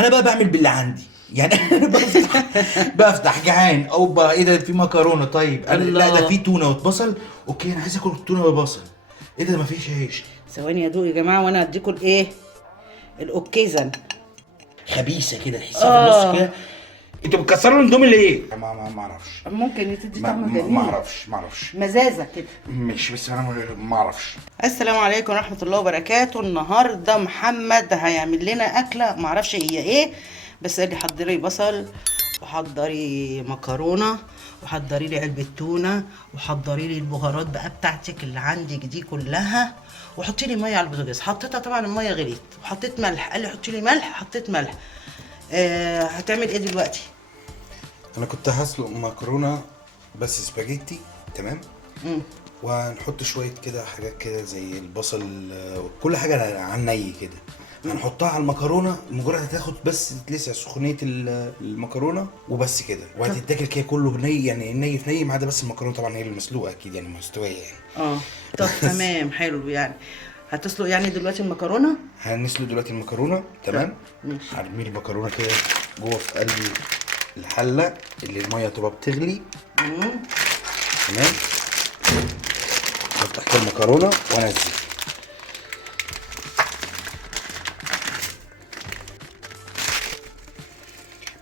انا بقى بعمل باللي عندي يعني. انا بفتح جعان او ايه ده في مكرونه طيب لا ده في تونه وبصل. اوكي انا عايز اكل التونه بالبصل. ايه ده مفيش عيش. ثواني يا دوق يا جماعه وانا اديكم الايه الاوكيزن. خبيثه كده تحسها في النص كده. انتوا بتكسروا الاندومي ليه؟ ما اعرفش. ممكن تدي طعم جميل. ما اعرفش مزازه كده. مش بس انا ما اعرفش. السلام عليكم ورحمه الله وبركاته. النهارده محمد هيعمل لنا اكله ما اعرفش هي ايه، بس قال لي حضري بصل وحضري مكرونه وحضري لي علبه تونه وحضري لي البهارات بقى بتاعتك اللي عندك دي كلها، وحطي لي ميه على البوتاجاز. حطيتها طبعا الميه غليت وحطيت ملح، قال لي حطي لي ملح، حطيت ملح. هتعمل ايه دلوقتي؟ انا كنت هسلق مكرونه بس سباجيتي تمام. وهنحط شويه كده حاجات كده زي البصل، كل حاجه على الني كده هنحطها على المكرونه، مجرد هتاخد بس تلسع سخونيه المكرونه وبس كده، وهتتاكل كده كله ني، يعني الني في ني ما عدا بس المكرونه طبعا هي المسلوقه اكيد يعني مستويه يعني. طب تمام حلو. يعني هتسلق يعني دلوقتي المكرونه؟ هنسلق دلوقتي المكرونه تمام. هرمي المكرونه كده جوه في قلب الحله اللي الميه تبقى بتغلي. تمام. افتح كده المكرونه وانزل.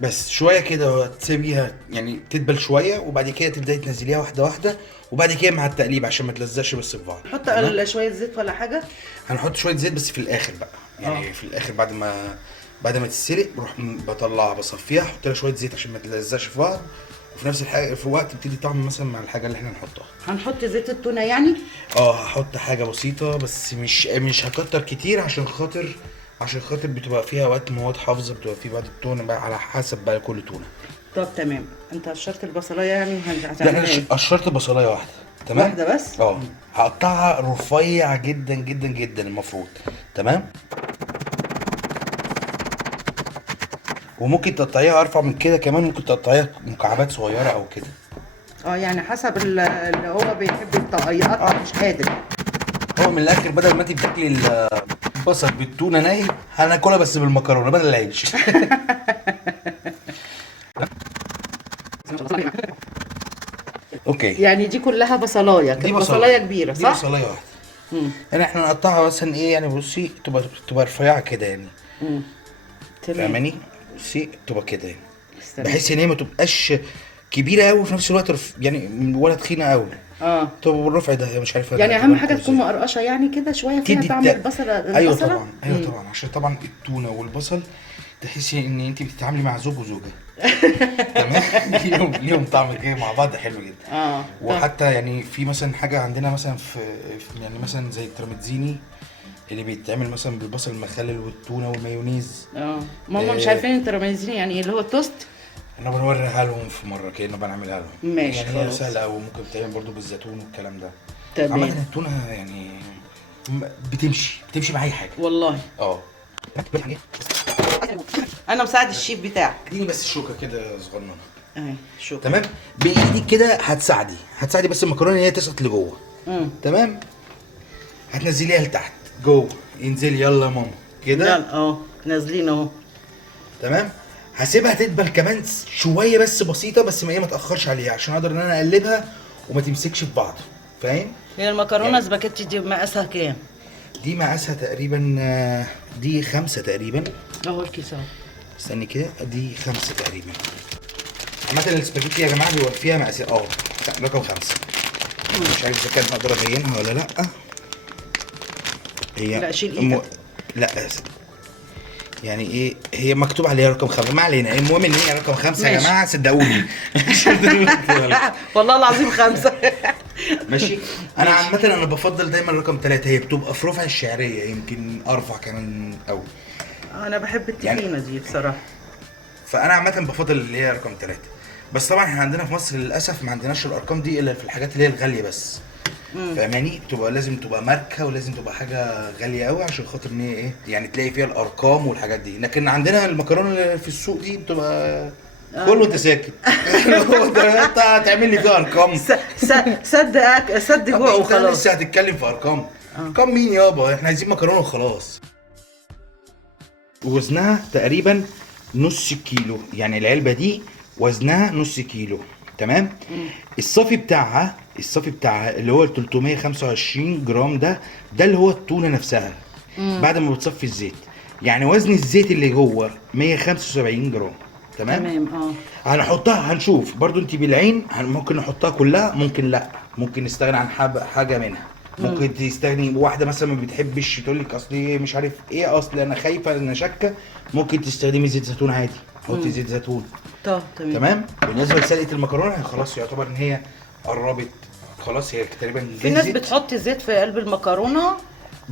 بس شويه كده تسيبيها يعني تدبل شويه، وبعد كده تبداي تنزليها واحده واحده، وبعد كده مع التقليب عشان ما تلزقش بس في بعض. نحط شويه زيت ولا حاجه؟ هنحط شويه زيت بس في الاخر بقى يعني. في الاخر بعد ما تتسلق بروح بطلعها بصفيها، احط لها شويه زيت عشان ما تلزقش في بعض، وفي نفس الحاجه في وقت بتدي طعم مثلا مع الحاجه اللي احنا نحطها. هنحط زيت التونه يعني؟ هحط حاجه بسيطه بس مش هكتر كتير عشان خاطر بتبقى فيها وقت مواد حافظه، بتبقى في بعض التونه بقى على حسب بقى كل تونه. طب تمام. انت قشرت البصلايه يعني لا انا قشرت بصلايه واحده تمام. واحده بس؟ هقطعها رفيع جدا جدا جدا المفروض تمام. وممكن تقطعيها ارفع من كده كمان، ممكن تقطعيها مكعبات صغيره او كده. يعني حسب اللي هو بيحب يقطع مش قادر. هو من الاخر بدل ما انت بتاكلي البصل بالتونه ني، هناكلها بس بالمكرونه بدل العيش. اوكي. يعني دي كلها بصلايه؟ دي بصلايه كبيره صح؟ دي بصلايه واحده. يعني احنا نقطعها مثلا ايه يعني، بصي تبقى رفيعه كده يعني. فاهماني؟ بصي تبقى كده يعني، بحيث ان هي ما تبقاش كبيره قوي وفي نفس الوقت يعني ولا تخينه قوي. تبقى بالرفع ده مش عارف يعني اهم حاجه تكون مقرقشه يعني كده شويه فيها طعم البصله. ايوه طبعا عشان طبعا التونه والبصل تحسي ان انت بتتعاملي مع زوج وزوجه. تمام. ليهم طعم كده مع بعض حلو جدا. وحتى يعني في مثلا حاجه عندنا مثلا في يعني مثلا زي التراميزيني اللي بيتعمل مثلا بالبصل المخلل والتونه والمايونيز. ماما مش عارفين التراميزيني يعني ايه اللي هو التوست. انا بنوريها لهم في مره كده بنعملها لهم. ماشي يعني خلاص. هي سهله قوي، ممكن بتتعمل برضو بالزيتون والكلام ده. تمام. عامه التونه يعني بتمشي مع اي حاجه والله. انا مساعد الشيف بتاعك. اديني بس الشوكه كده صغننه اهي شوكه تمام. بايدك كده هتساعدي بس المكرونه هي تسقط لجوه. تمام. هتنزليها لتحت جوه، انزلي يلا يا ماما كده. يلا نازلين اهو. تمام. هسيبها تدبل كمان شويه بس بسيطه، بس ما تاخرش عليها عشان اقدر ان انا اقلبها وما تمسكش في بعض. فاهم؟ هي المكرونه يعني سباكيتي دي مقاسها كام؟ دي مقاسها تقريبا دي 5 تقريبا اهو الكيس اهو. استني كده، دي 5 تقريبا. عامة السباجيتي يا جماعه بيبقى فيها مقاس رقم 5. مش عارف اذا كانت اقدر ابينها ولا لا. هي لا شيل ايدك. لا يعني ايه، هي مكتوب عليها رقم 5 ما علينا. المهم ان هي رقم 5 يا جماعه صدقوني. والله العظيم 5. ماشي. انا عامه انا بفضل دايما رقم 3، هي بتبقى في رفع الشعريه يمكن ارفع كمان قوي. انا بحب التخينه يعني دي بصراحه. فانا عامه بفضل اللي هي رقم 3. بس طبعا احنا عندنا في مصر للاسف ما عندناش الارقام دي الا في الحاجات اللي هي الغاليه بس. فاهماني؟ لازم تبقى ماركه ولازم تبقى حاجه غاليه قوي عشان خاطر ان هي ايه يعني تلاقي فيها الارقام والحاجات دي. لكن عندنا المكرونه اللي في السوق دي بتبقى كله انت ساكت. انت هتعمل لي فيها ارقام؟ صدق جوع وخلاص. لسه هتتكلم في ارقام؟ ارقام مين يابا؟ احنا عايزين مكرونه وخلاص. وزنها تقريبا نص كيلو، يعني العلبه دي وزنها نص كيلو، تمام. الصافي بتاعها اللي هو 325 جرام، ده اللي هو التونه نفسها بعد ما بتصفي الزيت. يعني وزن الزيت اللي جوه 175 جرام، تمام. تمام. هنحطها، هنشوف برضو انت بالعين، ممكن نحطها كلها، ممكن لا، ممكن نستغنى عن حاجه منها. ممكن تستغني واحده مثلا ما بتحبش تقول لك اصل إيه مش عارف ايه، اصل انا خايفه انا شاكه، ممكن تستخدمي زيت زيتون عادي، حطي زيت زيتون. تمام. بالنسبه لسلقه المكرونه خلاص يعتبر ان هي قربت خلاص، هي تقريبا في ناس جهزت. بتحط زيت في قلب المكرونه.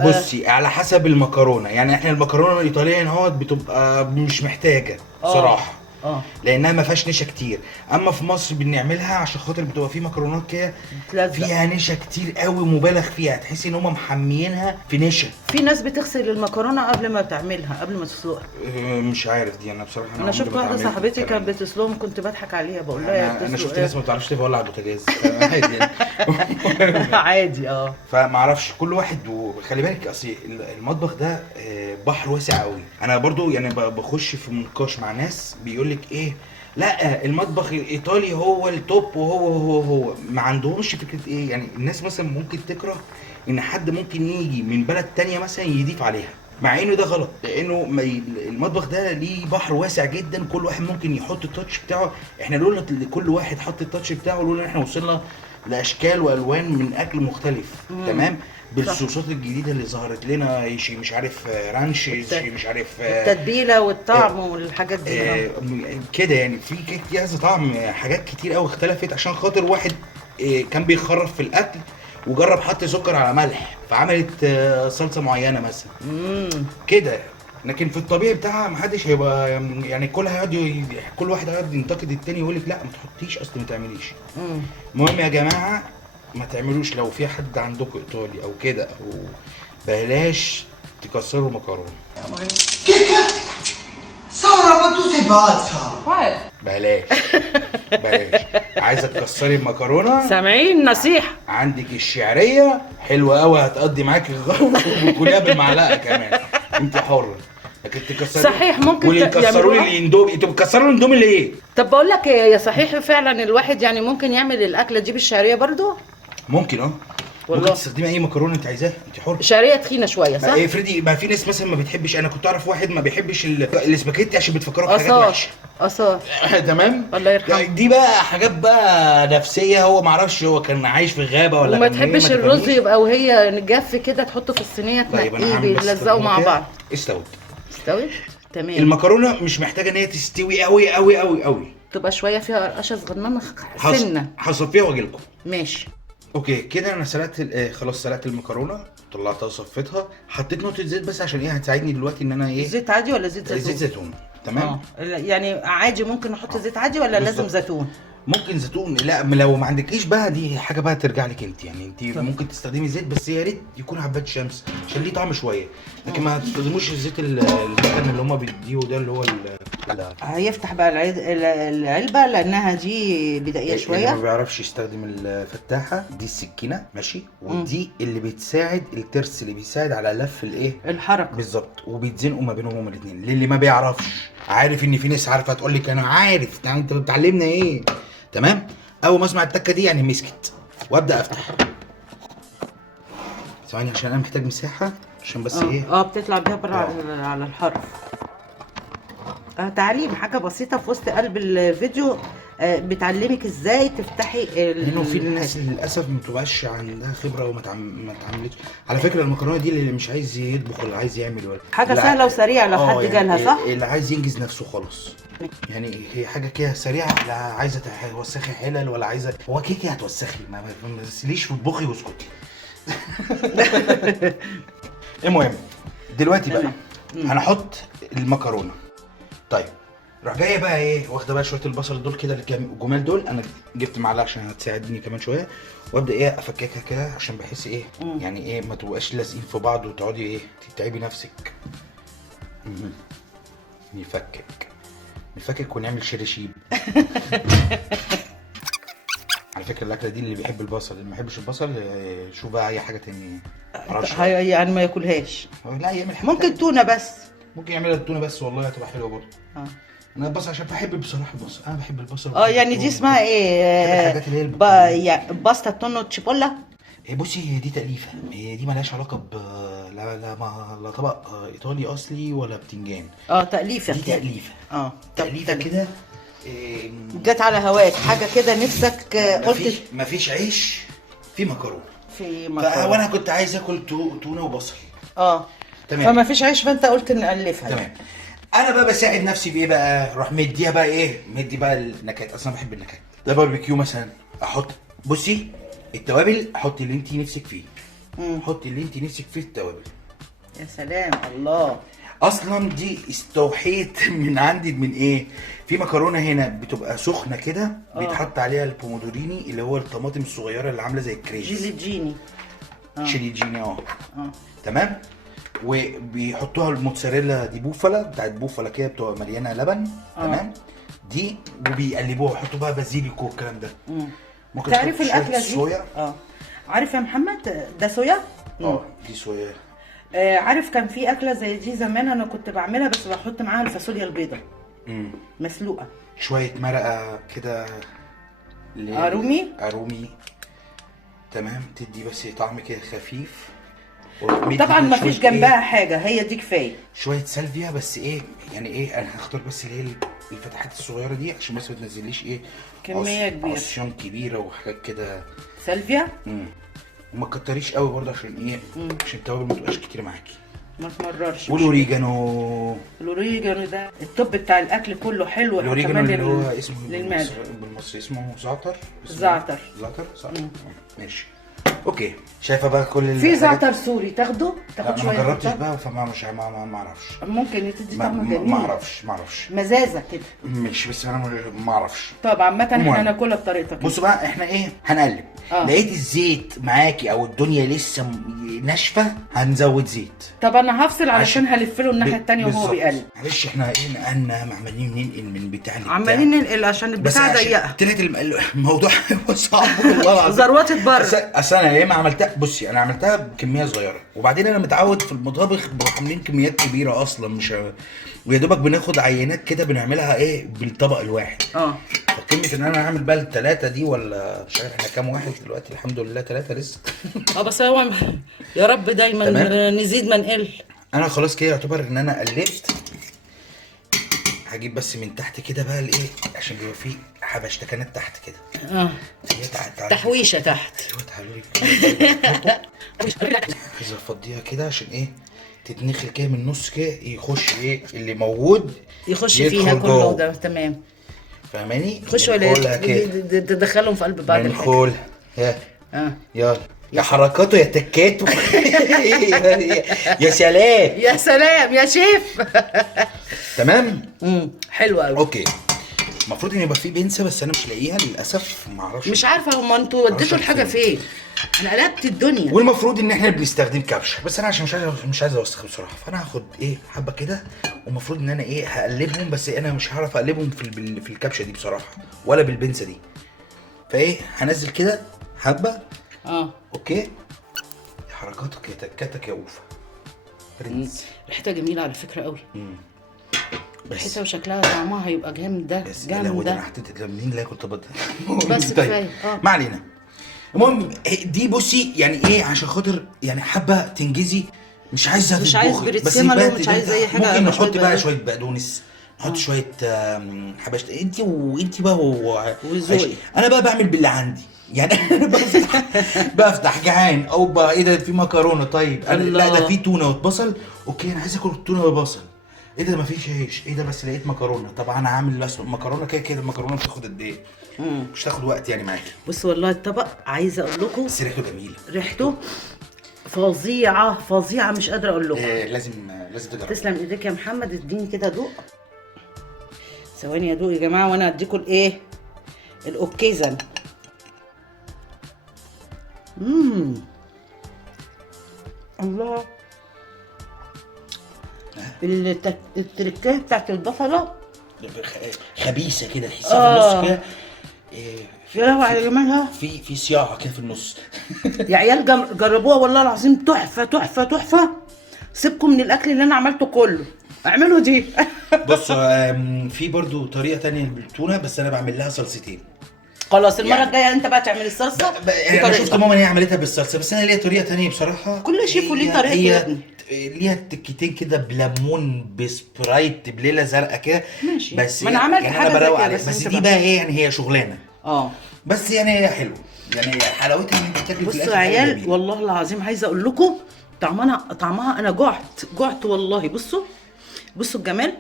بصي على حسب المكرونه، يعني احنا المكرونه الايطاليه هنا بتبقى مش محتاجه صراحه، لانها ما فيهاش نشا كتير. اما في مصر بنعملها عشان خاطر بتبقى في مكرونات كده فيها نشا كتير قوي مبالغ فيها، تحسي ان هم محميينها في نشا. في ناس بتغسل المكرونه قبل ما تعملها، قبل ما تسلقها. مش عارف دي، انا بصراحه انا شفت واحده صاحبتي كانت بتسلقهم، كنت بضحك عليها بقول لها انا شفت ناس ما بتعرفش تولع على البوتاجاز عادي يعني. عادي. فما اعرفش كل واحد، وخلي بالك اصل المطبخ ده بحر واسع قوي. انا برضو يعني بخش في نقاش مع ناس بيقول لك ايه، لا المطبخ الايطالي هو التوب، وهو ما عندهمش فكره ايه. يعني الناس مثلا ممكن تكره ان حد ممكن يجي من بلد تانية مثلا يضيف عليها، مع انه ده غلط، لانه المطبخ ده ليه بحر واسع جدا، كل واحد ممكن يحط التاتش بتاعه. احنا لولا كل واحد حط التاتش بتاعه، لولا احنا وصلنا لاشكال والوان من اكل مختلف. تمام. بالصوصات الجديده اللي ظهرت لنا، مش عارف رانش، مش عارف التتبيله والطعم والحاجات دي كده، يعني في كذا طعم، حاجات كتير قوي اختلفت عشان خاطر واحد كان بيخرف في الاكل وجرب حط سكر على ملح فعملت صلصه معينه مثلا كده. لكن في الطبيعي بتاعها محدش هيبقى يعني كل واحد هيقعد ينتقد التاني يقول لك لا ما تحطيش، اصل ما تعمليش. المهم يا جماعه ما تعملوش، لو في حد عندكم ايطالي او كده او بلاش تكسروا مكرونه. سارة ما tu sei pazza! بلاش عايزه تكسري المكرونه، سامعين نصيحه؟ عندك الشعريه حلوه قوي هتقضي معاكي الغرض وكلها بالمعلقه كمان، انت حره. لكن تكسري صحيح ممكن تكسروا لي الاندومي، انتوا بتكسروا الاندومي ليه؟ طب بقول لك يا صحيح فعلا الواحد يعني ممكن يعمل الاكله دي بالشعريه برضو؟ ممكن ممكن تستخدمي اي مكرونه انت عايزاها، انت حر. شعريه تخينه شويه صح؟ افرضي ما في ناس مثلا ما بتحبش، انا كنت اعرف واحد ما بيحبش الاسباجيتي عشان بتفكروا بحاجات وحشه. تمام. الله يرحمه. دي بقى حاجات بقى نفسيه، هو ما اعرفش هو كان عايش في غابه ولا وما تحبش الرز يبقى وهي جاف كده تحطه في الصينيه تنقيه بيلزقوا مع بعض. استوت تمام. المكرونه مش محتاجه ان هي تستوي قوي قوي قوي قوي، تبقى شويه فيها قرقشه صغننه سنه. هصفيها واجي لكم. ماشي. اوكي كده انا خلاص سلقت المكرونه، طلعتها وصفيتها، حطيت نقطه زيت بس عشان هتساعدني دلوقتي ان انا زيت عادي ولا زيت زيتون؟ زيت زيتون. تمام. يعني عادي ممكن نحط زيت عادي ولا لازم زيتون؟ ممكن زيتون، لا لو ما عندكيش بقى دي حاجه بقى ترجع لك انت، يعني انت ممكن تستخدمي زيت بس يا ريت يكون حبات شمس عشان ليه طعم شويه، لكن ما تستخدموش الزيت المكن اللي هم بيديه ده اللي هو هيفتح بقى العلبه لانها دي بدائيه شويه. اللي ما بيعرفش يستخدم الفتاحه دي السكينه ماشي، ودي اللي بتساعد الترس اللي بيساعد على لف الحركه بالظبط، وبيتزنقوا ما بينهم هما الاثنين. للي ما بيعرفش، عارف ان في ناس عارفه تقول لك انا عارف انت بتعلمنا ايه. تمام. اول ما اسمع التكه دي يعني مسكت وابدا افتح. ثواني عشان انا محتاج مساحه عشان بس ايه بتطلع بيها بره على الحرف. تعليم حاجه بسيطه في وسط قلب الفيديو، بتعلمك ازاي تفتحي لانه في ناس للاسف ما بتبقاش عندها خبره وما اتعملتش. على فكره المكرونه دي اللي مش عايز يطبخ ولا عايز يعمل ولا حاجه سهله وسريعه لو حد جالها صح، اللي عايز ينجز نفسه خالص، يعني هي حاجه كده سريعه، لا عايزه توسخي حلل ولا عايزه، هو كيكه هتوسخي ما تسليش في طبخي واسكتي. المهم دلوقتي بقى هنحط المكرونه. طيب راح جايه بقى ايه، واخده بقى شويه البصل دول كده الجمال دول، انا جبت معلقه عشان هتساعدني كمان شويه، وابدا ايه افككها كده عشان بحس ايه يعني ايه ما تبقاش لازقين في بعض وتقعدي ايه تتعبي نفسك. نفكك ونعمل شرشيب. على فكره الاكله دي اللي بيحب البصل، اللي ما بيحبش البصل شوف بقى اي حاجه تانية يعني ما ياكلهاش. لا يعمل حاجه ممكن تونه بس ممكن يعملها التونه بس، والله هتبقى حلوه برضه. انا البصل عشان بحب بصراحه البصل، انا بحب البصل. يعني دي اسمها ايه؟ الحاجات اللي هي باستا تونو تشيبولا. بصي هي دي تأليفة، هي دي مالهاش علاقة لا طبق إيطالي أصلي ولا بتنجان. تأليفة. دي تأليفة. تأليفة كده. جت على هواك حاجة كده نفسك قلت مفيش عيش في مكرونة. وانا كنت عايز آكل تونة وبصل. تمام. فما فيش عيش فأنت قلت نألفها. تمام. أنا بقى بساعد نفسي بإيه بقى؟ أروح مديها بقى إيه؟ مدي بقى النكهات، أصلا بحب النكهات. ده باربيكيو مثلا، أحط بصي التوابل، احط اللي انت نفسك فيه. حطي اللي انت نفسك فيه التوابل. يا سلام الله. اصلا دي استوحيت من عندي من ايه؟ في مكرونه هنا بتبقى سخنه كده، بيتحط عليها البومودوريني اللي هو الطماطم الصغيره اللي عامله زي الكريز. جيليجيني. شيليجيني. تمام. وبيحطوها الموتزاريلا دي بوفالا بتاعت بوفالا كده، بتبقى مليانه لبن. تمام. دي وبيقلبوها، يحطوا بقى بازيليكو والكلام ده. ممكن تعرف الاكله دي؟ صويا. عارف يا محمد ده صويا؟ دي صويا. عارف كان في اكله زي دي زمان انا كنت بعملها، بس بحط معاها الفاصوليا البيضاء مسلوقه، شويه مرقه كده ارومي. تمام. تدي بس طعم كده خفيف. طبعا ما فيش جنبها حاجه، هي دي كفايه. شويه سالفيا بس ايه يعني ايه، انا هختار بس اللي هي الفتحات الصغيره دي عشان بس ما تنزليش ايه كميه كبيره، عصيان كبيره وحاجات كده. سالفيا. وما تكتريش قوي برضه عشان ايه؟ عشان التوابل ما تبقاش كتير معاكي، ما تمررش. والاوريجانو ده التوب بتاع الاكل كله حلو. الاوريجانو اللي هو اسمه بالمصري اسمه زعتر. زعتر. ماشي. اوكي. شايفه بقى كل في زعتر سوري تاخد شويه. ما جربتش بقى فما مش ما اعرفش. ممكن تدي طعم جميل. ما اعرفش مزازه كده. مش بس انا ما اعرفش. طب عامه احنا هناكلها بطريقتك. بصوا بقى احنا ايه هنقلب. لقيت الزيت معاكي او الدنيا لسه ناشفه، هنزود زيت. طب انا هفصل علشان هلف له الناحيه الثانيه وهو بيقلب. معلش احنا ايه نقلنا عمالين ننقل من بتاع عمالين ننقل عشان البتاع ضيقه. طلعت الموضوع صعب والله العظيم. زروطت بره. اصل انا ما عملتها، بصي انا عملتها بكميه صغيره، وبعدين انا متعود في المطابخ عاملين كميات كبيره اصلا، مش ويا دوبك بناخد عينات كده بنعملها ايه بالطبق الواحد. فكلمه ان انا اعمل بقى الثلاثه دي، ولا مش عارف احنا كام واحد دلوقتي، الحمد لله 3 لسه. بس هو يا رب دايما نزيد ما نقل. انا خلاص كده يعتبر ان انا قلبت. هجيب بس من تحت كده بقى الايه، عشان بيبقى فيه حبشتكنات تحت كده. تحويشه تحت. ايوه تعالوا لي. عايز افضيها كده عشان ايه تتنخل كده من النص كده، يخش ايه اللي موجود يخش فيها كله. ده تمام. فاهماني؟ يخش ولا تدخلهم في قلب بعض الحاجه. يلا يا حركاته يا تكاته. يا سلام يا سلام يا شيف. تمام. حلو قوي. اوكي. المفروض ان يبقى في بنسه بس انا مش لاقيها للاسف، ما اعرفش. مش عارفه هما انتوا وديتوا الحاجه فين. انا قلبت الدنيا. والمفروض ان احنا بنستخدم كبشه، بس انا عشان مش عايز اوسخ بصراحه، فانا هاخد ايه حبه كده، والمفروض ان انا ايه هقلبهم، بس انا مش هعرف اقلبهم في الكبشه دي بصراحه، ولا بالبنسه دي. فايه هنزل كده حبه. اوكي. حركاتك يا تكاتك يا اوفا. ريحتها جميله على فكره قوي. ريحتها وشكلها طعمها هيبقى جامد. ده جامد. ده انا حطيت منين لا كنت بدي. بس كفايه. ما علينا. المهم دي بصي يعني ايه، عشان خاطر يعني حبه تنجزي، مش عايزه مش عايز بريتسيمالو، مش عايز اي حاجه. ممكن نحط بقى شويه بقدونس، نحط شويه حبشت. انت بقى وذوقي. انا بقى بعمل باللي عندي يعني. انا بفتح جعان او بقى ايه ده في مكرونه. طيب انا لا ده في تونه وبصل. اوكي انا عايز اكل التونه بالبصل. ايه ده مفيش عيش. ايه ده بس لقيت مكرونه. طبعا انا هعمل مكرونه كده. المكرونه بتاخد قد ايه؟ مش تاخد وقت يعني معاكي. بص والله الطبق عايزه اقول لكم بس ريحته جميله. ريحته فظيعه مش قادره اقول لكم. لازم تجربوا. تسلم ايديك يا محمد. اديني كده دوق. ثواني يا دوق يا جماعه وانا اديكم الايه الاوكيزن. الله. التركيه بتاعت البصله خبيثه كده، تحسها في النص كده. يا لهوي على جمالها. في صياعه كده في النص. يا عيال جربوها والله العظيم. تحفه. سيبكم من الاكل اللي انا عملته كله. اعملوا دي. بص في برضو طريقه تانية بالتونه، بس انا بعمل لها صلصتين. خلاص المره يعني- الجايه انت بقى تعمل الصلصه يعني انا شفت ماما ان هي عملتها بالصلصه، بس انا ليا طريقه تانية بصراحه. كل شيف وليه طريقته يا ابني. ليها تكتين كده بليمون بسبرايت بليله زرقاء كده. ماشي. بس ما أنا عملت يعني حاجة انا زي بروق كده، عليها، بس بس أنت دي بقى ايه يعني، هي شغلانه. بس يعني هي حلوه، يعني حلاوتها ان انت بتاكل في بصوا الاخر يا حاجة عيال جميلة. والله العظيم عايزه اقول لكم طعمها انا جعت والله. بصوا الجمال،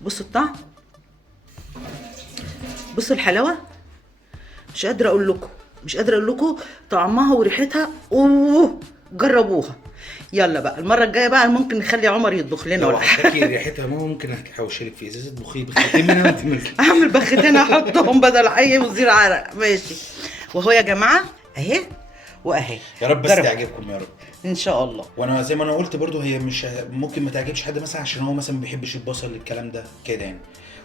بصوا الطعم، بصوا الحلاوه. مش قادره اقول لكم طعمها وريحتها. اوه جربوها. يلا بقى المره الجايه بقى ممكن نخلي عمر يطبخ لنا لو ولا حاجه. عجبك ريحتها ماما ممكن احوش لك في ازازه بخيتين منها وانت نازله. اعمل بختين احطهم بدل اي وزير عرق. ماشي. وهو يا جماعه اهي واهي. يا رب بس جربوا. تعجبكم يا رب ان شاء الله. وانا زي ما انا قلت برضو، هي مش ممكن ما تعجبش حد مثلا عشان هو مثلا ما بيحبش البصل الكلام ده كده يعني.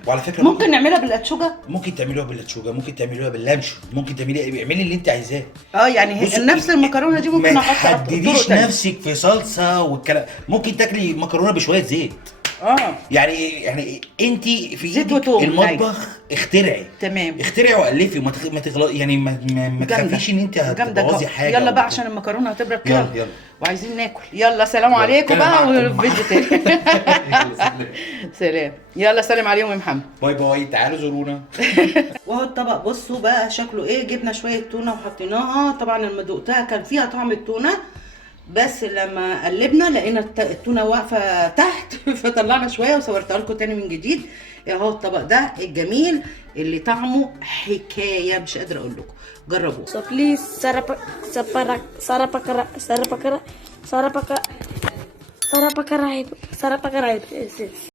وعلى فكره ممكن نعملها بالاتشوجه. ممكن تعملوها باللاتشوجا، ممكن تعملوها باللانشون، ممكن اعملي اللي انت عايزاه. يعني بص، نفس المكرونه دي ممكن ما احط تحدديش تانية. نفسك في صلصه والكلام. ممكن تاكلي مكرونه بشويه زيت. يعني انت في زيت ايدك وتوم، المطبخ. اخترعي تمام. اخترعي والفي، ما تغلط يعني، ما تخافيش ان انت هتبوظي حاجه. يلا بقى عشان المكرونه هتبرد كده. يلا. وعايزين ناكل. يلا سلام عليكم كان بقى معكم. والفيديو تاني. سلام. يلا سلام عليهم يا محمد. باي باي، تعالوا زورونا. وهو الطبق بصوا بقى شكله ايه. جبنا شويه تونه وحطيناها. طبعا لما دقتها كان فيها طعم التونه، بس لما قلبنا لقينا التونه واقفه تحت فطلعنا شويه وصورتها لكم تاني من جديد. اهو الطبق ده الجميل اللي طعمه حكايه مش قادره اقول لكم. جربوه. So please sarapakara.